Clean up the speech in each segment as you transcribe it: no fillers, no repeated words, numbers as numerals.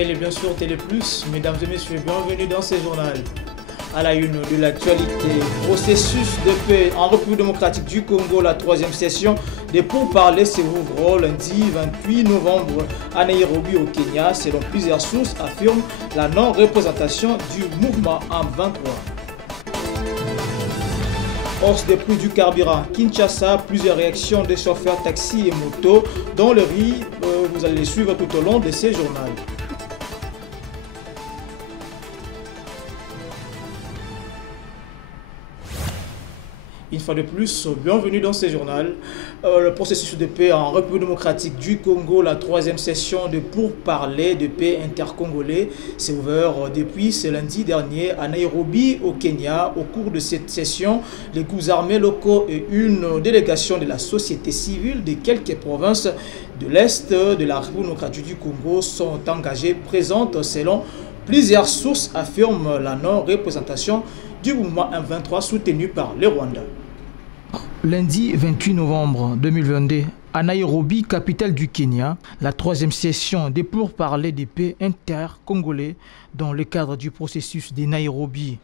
bel et bien sûr Télé Plus. Mesdames et messieurs, bienvenue dans ce journal. À la une de l'actualité, processus de paix en République démocratique du Congo, la troisième session des pourparlers s'ouvre lundi 28 novembre à Nairobi au Kenya. Selon plusieurs sources, affirme la non-représentation du mouvement M23. Hausse des prix du carburant. Kinshasa, plusieurs réactions des chauffeurs taxi et moto dans le riz. Vous allez les suivre tout au long de ces journaux. Une fois de plus, bienvenue dans ce journal. Le processus de paix en République démocratique du Congo, la troisième session de pourparlers de paix intercongolais, s'est ouverte depuis ce lundi dernier à Nairobi, au Kenya. Au cours de cette session, les groupes armés locaux et une délégation de la société civile de quelques provinces de l'Est de la République démocratique du Congo sont engagées, présentes selon plusieurs sources, affirment la non-représentation du mouvement M23 soutenu par le Rwanda. Lundi 28 novembre 2022, à Nairobi, capitale du Kenya, la troisième session des pourparlers de paix intercongolais dans le cadre du processus de Nairobi.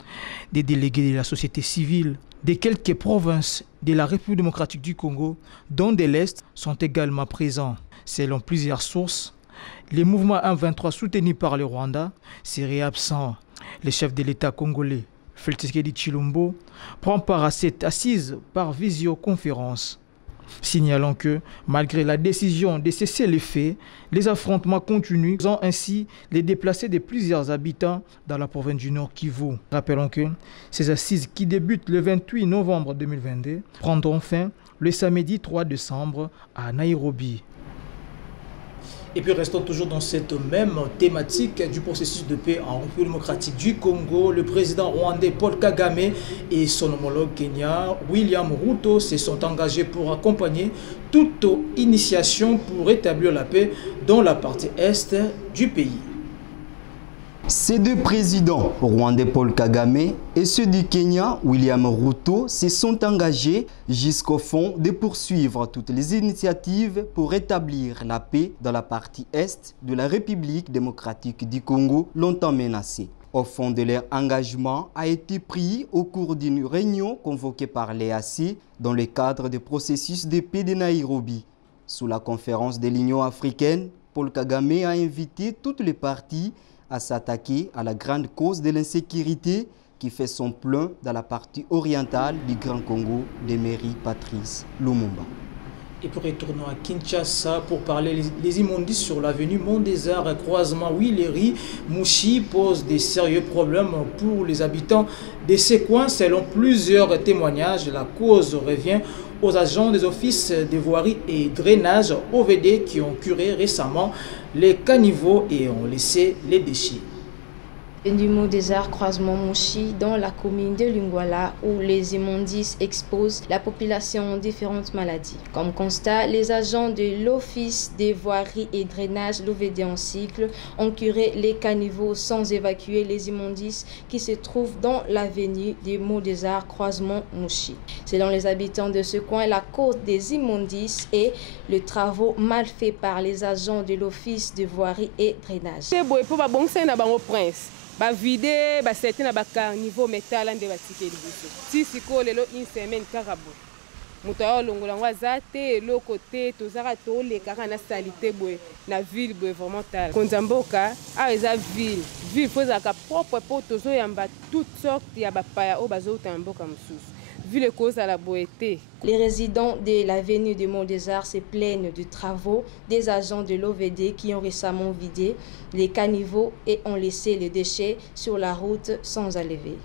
Des délégués de la société civile de quelques provinces de la République démocratique du Congo, dont de l'Est, sont également présents. Selon plusieurs sources, les mouvements M23 soutenus par le Rwanda seraient absents. Le chef de l'État congolais, Félix Tshisekedi Tshilombo, prend part à cette assise par visioconférence, signalant que, malgré la décision de cesser les faits, les affrontements continuent, faisant ainsi les déplacés de plusieurs habitants dans la province du Nord Kivu. Rappelons que ces assises qui débutent le 28 novembre 2022 prendront fin le samedi 3 décembre à Nairobi. Et puis restons toujours dans cette même thématique du processus de paix en République démocratique du Congo. Le président rwandais Paul Kagame et son homologue kenyan William Ruto se sont engagés pour accompagner toute initiation pour rétablir la paix dans la partie est du pays. Ces deux présidents, rwandais Paul Kagame et ceux du Kenya, William Ruto, se sont engagés jusqu'au fond de poursuivre toutes les initiatives pour rétablir la paix dans la partie est de la République démocratique du Congo, longtemps menacée. Au fond de leur engagement a été pris au cours d'une réunion convoquée par l'EAC dans le cadre du processus de paix de Nairobi. Sous la conférence de l'Union africaine, Paul Kagame a invité toutes les parties à s'attaquer à la grande cause de l'insécurité qui fait son plein dans la partie orientale du Grand Congo, demeure Patrice Lumumba. Et puis retournons à Kinshasa pour parler des immondices sur l'avenue Mont des Arts, croisement Willery, Mouchi pose des sérieux problèmes pour les habitants de ces coins. Selon plusieurs témoignages, la cause revient aux agents des offices de voirie et drainage OVD qui ont curé récemment les caniveaux et ont laissé les déchets. Du Mont des Arts, croisement Mouchi, dans la commune de Lingwala, où les immondices exposent la population aux différentes maladies. Comme constat, les agents de l'Office des voiries et drainage, l'OVD en cycle, ont curé les caniveaux sans évacuer les immondices qui se trouvent dans l'avenue du Mont des Arts, croisement Mouchi. Selon les habitants de ce coin, la cause des immondices est le travaux mal fait par les agents de l'Office de voirie et drainage. Ba vide ba seti na ba niveau métal ande ba tikeli biso ti siko lelo une semaine karabo muto ya longola ngwa zate lo côté tozaka to le kaka na salité boy na ville boy vraiment tal konzamboka a eza ville poza ka propre pour tozo yamba toutes sortes ya ba paya o bazo tamboka mususu. Vu les causes à la boété. Les résidents de l'avenue du Mont des Arts se plaignent du travaux des agents de l'OVD qui ont récemment vidé les caniveaux et ont laissé les déchets sur la route sans enlever.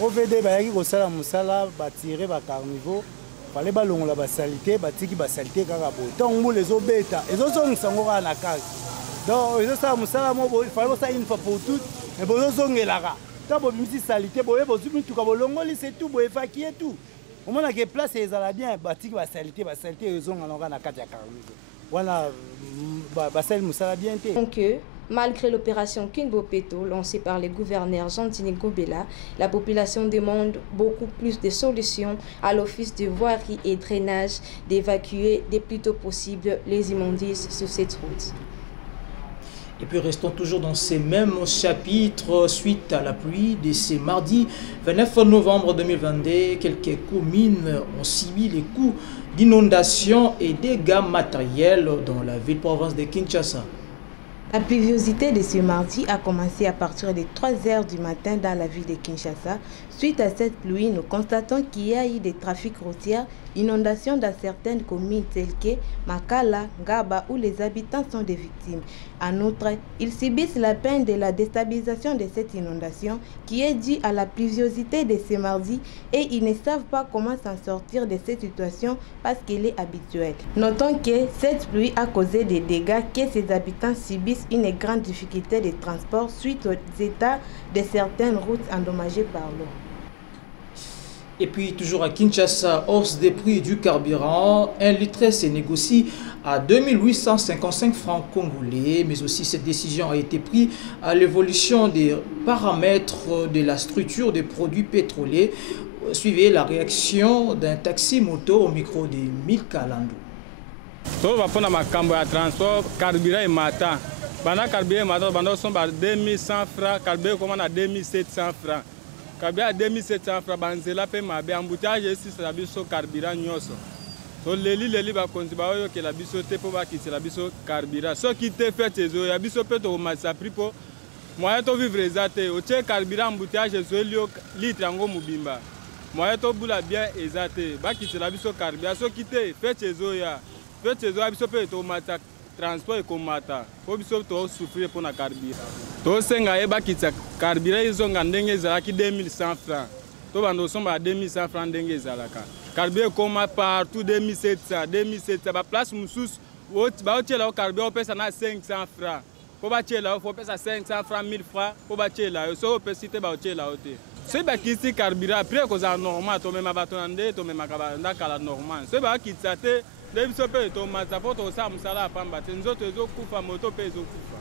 OVD bayaki kosala musala batire ba carnivaux fallait balongola ba salité batiki ba salité kaka boye tongo les obeta ezozongisa ngo kana kazi donc ezosala musala mo boye fallait ça une fois pour toutes mais bozongelaka. Tabo misi salité boye bozumi tuka bolongoli c'est tout boye faki et tout. Au moins que place ezala bien batiki ba salité ezonga longa na kati ya carnivaux. Voilà ba sel musala bien té. Donc malgré l'opération Kinbopeto lancée par le gouverneur Jean-Denis Gobela, la population demande beaucoup plus de solutions à l'Office de voirie et drainage d'évacuer dès plus tôt possible les immondices sur cette route. Et puis restons toujours dans ces mêmes chapitres suite à la pluie de ce mardi 29 novembre 2022. Quelques communes ont subi les coups d'inondation et dégâts matériels dans la ville-province de Kinshasa. La pluviosité de ce mardi a commencé à partir de 3 h du matin dans la ville de Kinshasa. Suite à cette pluie, nous constatons qu'il y a eu des trafics routiers, inondations dans certaines communes telles que Makala, Ngaba, où les habitants sont des victimes. En outre, ils subissent la peine de la déstabilisation de cette inondation qui est due à la pluviosité de ce mardi et ils ne savent pas comment s'en sortir de cette situation parce qu'elle est habituelle. Notons que cette pluie a causé des dégâts que ces habitants subissent une grande difficulté de transport suite aux états de certaines routes endommagées par l'eau. Et puis toujours à Kinshasa, hausse des prix du carburant. 1 litre se négocie à 2855 francs congolais. Mais aussi cette décision a été prise à l'évolution des paramètres de la structure des produits pétroliers. Suivez la réaction d'un taxi-moto au micro de Milka Landou. On va prendre ma cambo à transport, carburant et matin. Pendant carburant et matin, pendant sont à 2100 francs, carburant commande à 2700 francs. Carburant à 2700 francs, banzela pe mabe embouteillage ici c'est la biso carburant nyoso. So leli ba konzi ba yo ke la biso te po ba ki c'est la biso carburant. So qui te fait tezo ya biso pe to matsa prix po. Moyen to vivre ezate, o che carburant embouteillage so lio litre ngo mubimba. Moyen to bula bien ezate, ba ki c'est la biso carburant. So qui te fait tezo ya. Fait tezo ya biso pe to matsa transport et komata. Po biso to souffrir pour na carburant. To senga eba kitsa carburant izonga ndenge ezalaki 2100 francs. To bando somba 2100 francs ndenge ezalaka. Carburant koma partout 2700 ba place mususu ba otela o carburant pesa na 500 francs. Po ba tela o pesa 500 francs 1000 francs po ba tela so pesite ba otela ote. Se ba kitsi carburant après ko za normal to mema batonande to mema ka ndakala normal. Se ba kitsa te debiso pe to matsa po to sa musala pamba te nzoto ezokufa moto pe ezokufa.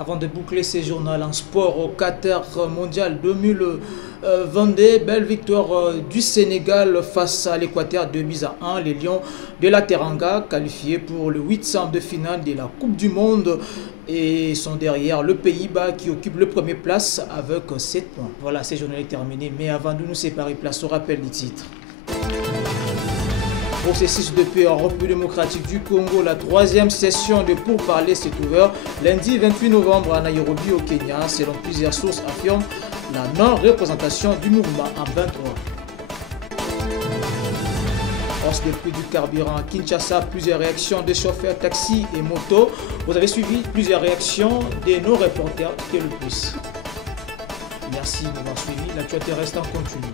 Avant de boucler ces journaux en sport au Qatar mondial 2022, belle victoire du Sénégal face à l'Équateur 2-1. Les Lions de la Teranga qualifiés pour le 8e de finale de la Coupe du Monde et sont derrière le Pays-Bas qui occupe le premier place avec 7 points. Voilà, ces journaux est terminé, mais avant de nous séparer, place au rappel des titres. Processus de paix en République démocratique du Congo, la 3e session de pourparlers s'est ouverte lundi 28 novembre à Nairobi au Kenya. Selon plusieurs sources affirment la non-représentation du mouvement en 23. Hausse des prix du carburant à Kinshasa, plusieurs réactions des chauffeurs taxi et moto. Vous avez suivi plusieurs réactions de nos reporters qui est le plus. Merci de m'avoir suivi, l'actualité reste en continu.